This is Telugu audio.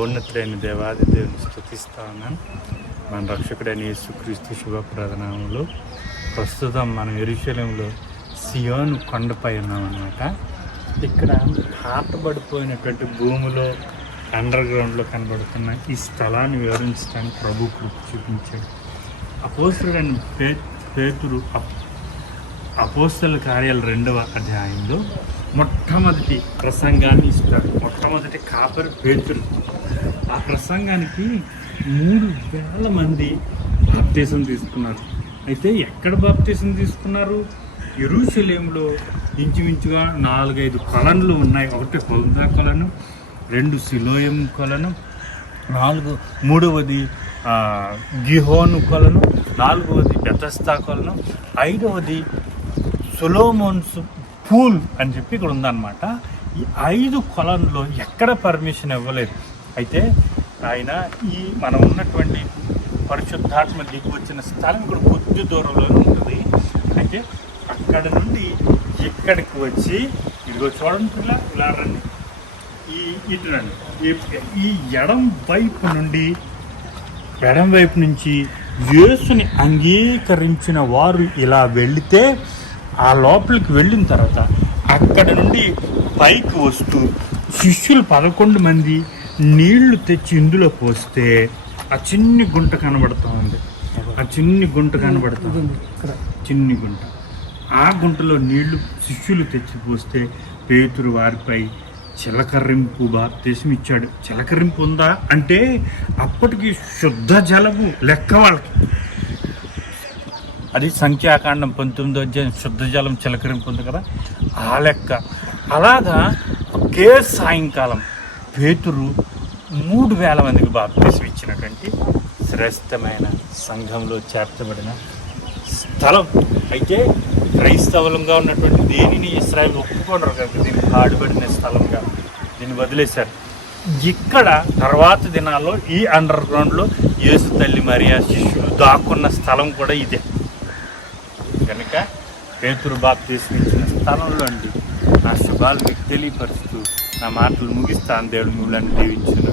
మహోన్నతుడైన దేవాది దేవుని స్తుతిస్తా ఉన్నాను. మన రక్షకుడైన యేసుక్రీస్తు శుభప్రదనామంలో ప్రస్తుతం మనం యెరూషలేములో సియోను కొండపై ఉన్నామన్నమాట. ఇక్కడ పాతబడిపోయినటువంటి భూమిలో అండర్ గ్రౌండ్లో కనబడుతున్న ఈ స్థలాన్ని వివరించడానికి ప్రభు కృప చూపించాడు. అపోస్తలుడైన పేతురు అపోస్తల కార్యాలు 2వ అధ్యాయంలో మొట్టమొదటి ప్రసంగాన్ని ఇస్తాడు. మొట్టమొదటి కాపరి పేతురు. ఆ ప్రసంగానికి 3,000 మంది బాప్తీసం తీసుకున్నారు. అయితే ఎక్కడ బాప్తీసం తీసుకున్నారు? యెరూషలేములో ఇంచుమించుగా 4-5 కొలనులు ఉన్నాయి. ఒకటి హుల్దా కొలను, 2 సిలోయం కొలను, 3వది గిహోను కొలను, 4వది బెతస్దా కొలను, 5వది సొలొమోన్స్ పూల్ అని చెప్పి ఇక్కడ ఉందన్నమాట. ఈ 5 కొలనులో ఎక్కడ పర్మిషన్ ఇవ్వలేదు. అయితే ఆయన మనం ఉన్నటువంటి పరిశుద్ధాత్మ దిగి వచ్చిన స్థలం ఇక్కడ కొద్ది దూరంలోనే ఉంటుంది. అయితే అక్కడ నుండి ఇక్కడికి వచ్చి ఇదిగో చూడండి, ఇలా రండి, ఇటు రండి. ఈ ఎడం వైపు నుంచి యేసుని అంగీకరించిన వారు ఇలా వెళితే ఆ లోపలికి వెళ్ళిన తర్వాత అక్కడ నుండి పైకి వస్తూ శిష్యులు 11 మంది నీళ్లు తెచ్చి ఇందులో పోస్తే ఆ చిన్ని గుంట కనబడుతూ ఉంది. చిన్ని గుంట, ఆ గుంటలో నీళ్లు శిష్యులు తెచ్చి పోస్తే పేతురు వారిపై చిలకరింపు బాప్తీసం ఇచ్చాడు. చిలకరింపు ఉందా అంటే అప్పటికి శుద్ధ జలము లెక్క వాళ్ళకి. అది సంఖ్యాకాండం 19వ అధ్యాయం శుద్ధ జలం చిలకరింపు ఉంది కదా, ఆ లెక్క. అలాగా ఒకే సాయంకాలం పేతురు 3,000 మందికి బాప్తీసం ఇచ్చినటువంటి శ్రేష్టమైన సంఘంలో చేర్చబడిన స్థలం. అయితే క్రైస్తవులంగా ఉన్నటువంటి దేనిని ఇశ్రాయేలు ఒప్పుకోనరు కనుక దీన్ని పాడుబడిన స్థలంగా దీన్ని వదిలేశారు. ఇక్కడ తర్వాత దినాల్లో ఈ అండర్ గ్రౌండ్లో యేసు తల్లి మరియా శిష్యులు దాక్కున్న స్థలం కూడా ఇదే. కనుక పేతురు బాప్తీసం ఇచ్చిన స్థలంలో అండి నా శుభాలు మీకు తెలియపరుస్తూ నా మాటలు ముగిస్తాను. దేవుడు మిమ్మల్ని దీవించును.